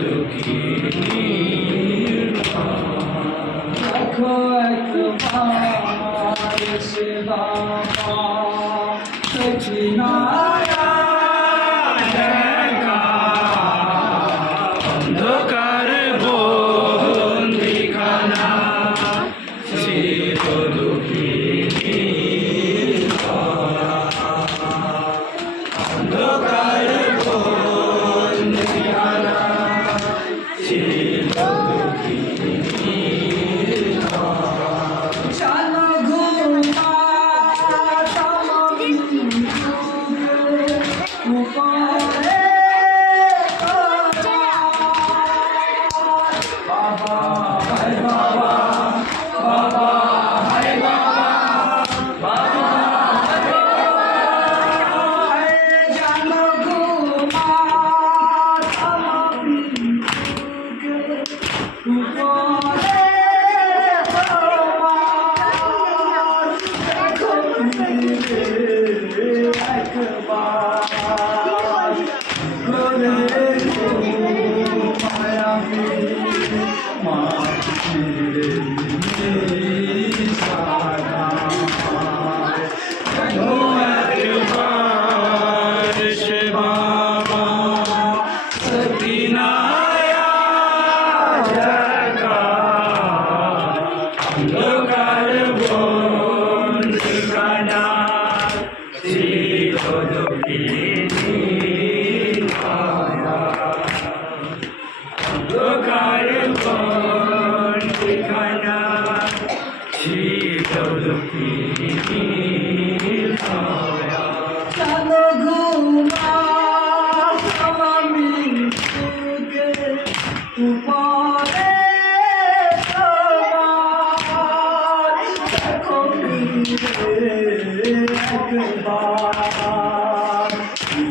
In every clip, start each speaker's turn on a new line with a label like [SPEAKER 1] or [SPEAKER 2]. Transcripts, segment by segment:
[SPEAKER 1] দুঃখী রাখো
[SPEAKER 2] একবার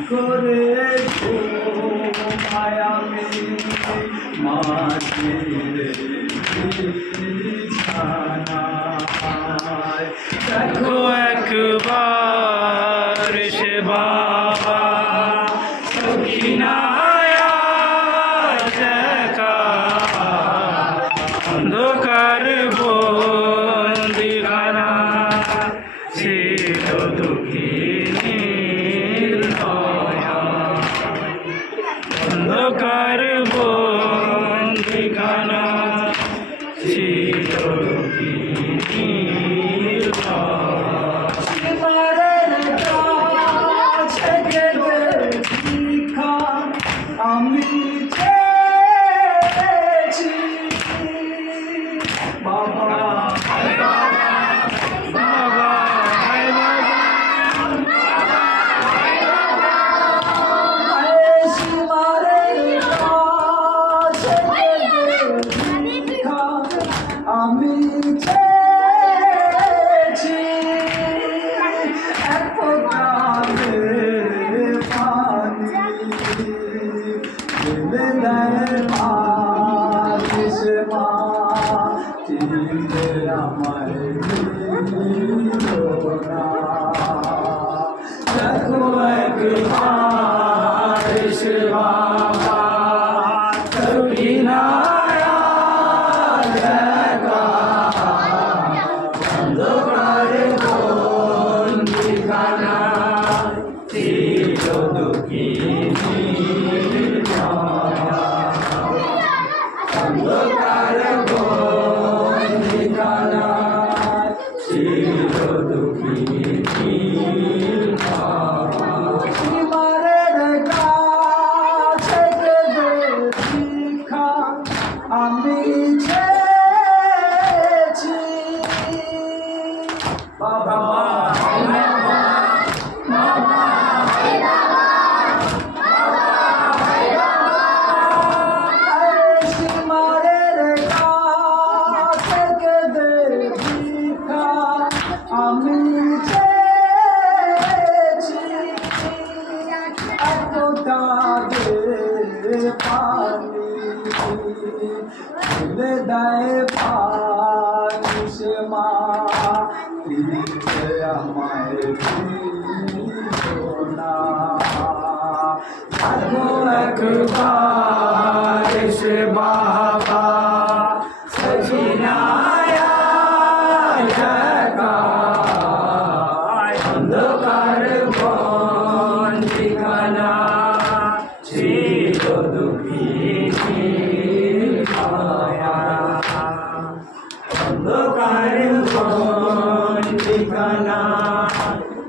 [SPEAKER 1] করে আমি মাঝিরে
[SPEAKER 2] দেখো একবার সে বাবা
[SPEAKER 1] সখিনা i don't ধর্ম একবার সে বাহার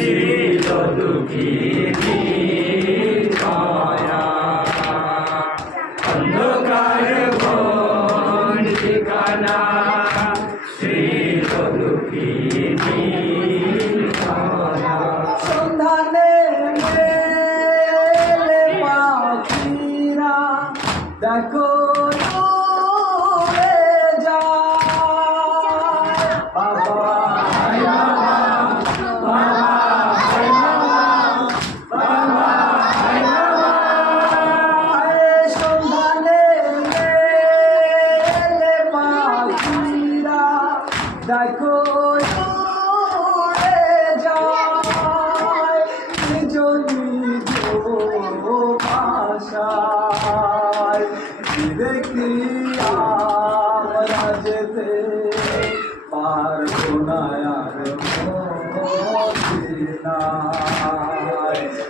[SPEAKER 1] ছিল দুঃখী অন্ধকার ঠিকানা ছিল দুঃখী সন্ধানে দেখো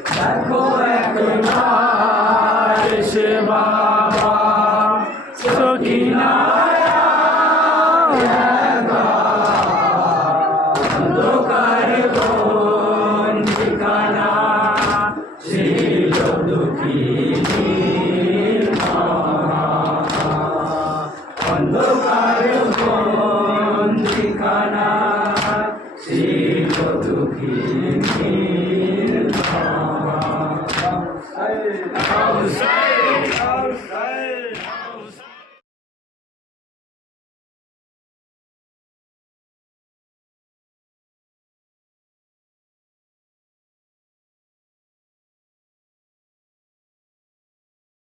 [SPEAKER 1] দেখো একবার সে বাবা সখিনা ছিল দুঃখিনী Huzzah!